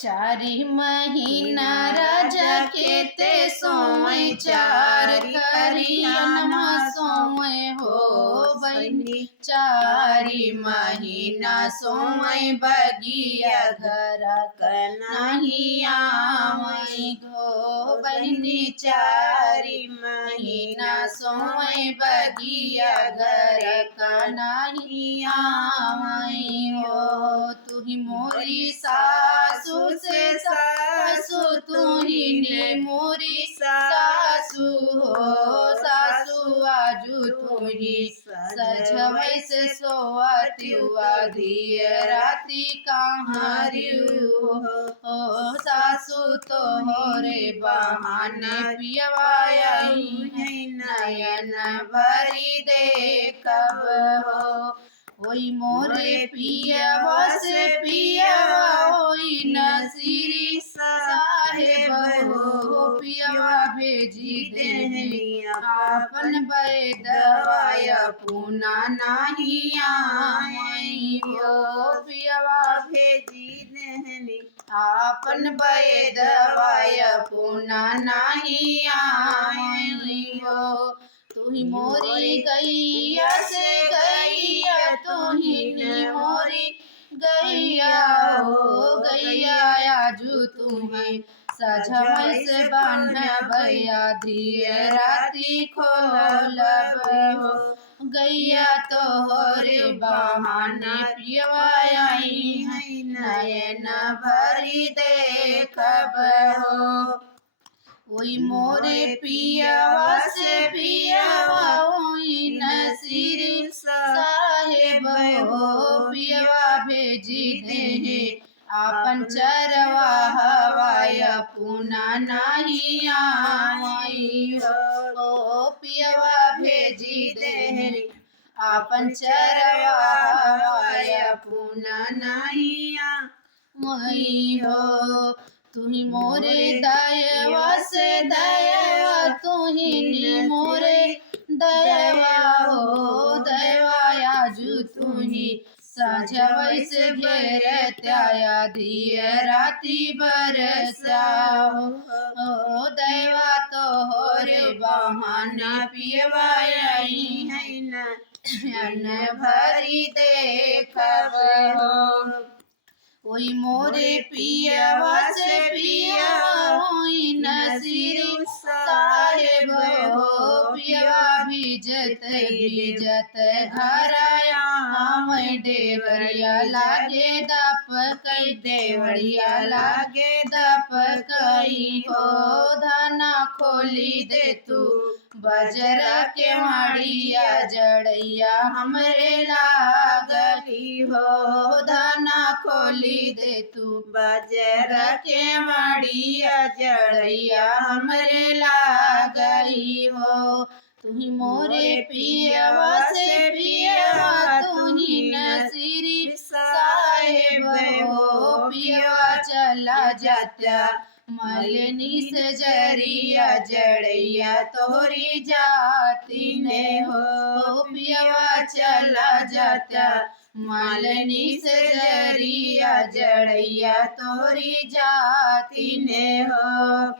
चारि महीना राजा के ते सोए चार करियनमा सोए हो बहिनी चारि महीना सोए बगिया घर नहीं आवई गो बहिनी चारि महीना सोए बगिया घर नहीं आवई हो। तू ही मोरी सासू से सासू तू ही ने मोरी सासू हो सासू आजू तू ही सजवै से सोवती हुआ दिए राती कहाँ रियू हो सासू तो हो रे बहाने पियवाई नयन भरी देखब हो। ओई मोरे पियवा से पियवा ओई नसीरी साहेब हो पियवा भेजी देनी आपन बैदवाय पूना नहीं आई हो पियवा भेजी देनी आपन बैदवाय पूना नहीं आई हो। तू ही मोरी गैया से गैया तू ही मोरी गैया हो गैया आजू तुम्हें सजवै से बांधबैया दिए राती खोलब हो गैया तो हो रे बहाने पियवाई नयन भरी देखब हो। ओई मोरे पियवा से पियवा ओई नसीरी साहेब हो पियवा भेजी दे आपन चरवा हवाय पूना नहीं आवई हो पियवा भेजी दे आपन चरवा हवाय पूना नहीं आवई हो। तू ही मोरे दयवा से दयवा तू ही मोरे दयवा हो दयवा आजू तू ही सजवै से घेर त्याया दिए राती बरसा हो दयवा तो हो रे बहाना पियवाई नयन भरी देखब हो। ओई मोरे पियवा से पियवा ओई नसीरी साहेब हो पियवा बीजत बीजत घर आया मैं देवरिया लागे दप कई देवरिया लागे दप कई हो धना खोली दे तू बजरा के माड़िया जड़ैया हमरे लागली हो धना खोली दे तू बजरा के माड़िया जड़ैया हमरे लागली हो। तू ही मोरे पियवा से पियवा तू ही नसीरी साहेब हो पियवा चला जाता मलनी से जरिया जड़ैया तोरी जाती ने हो पियवा चला जाता मलनी से जरिया जड़ैया तोरी जाती ने हो।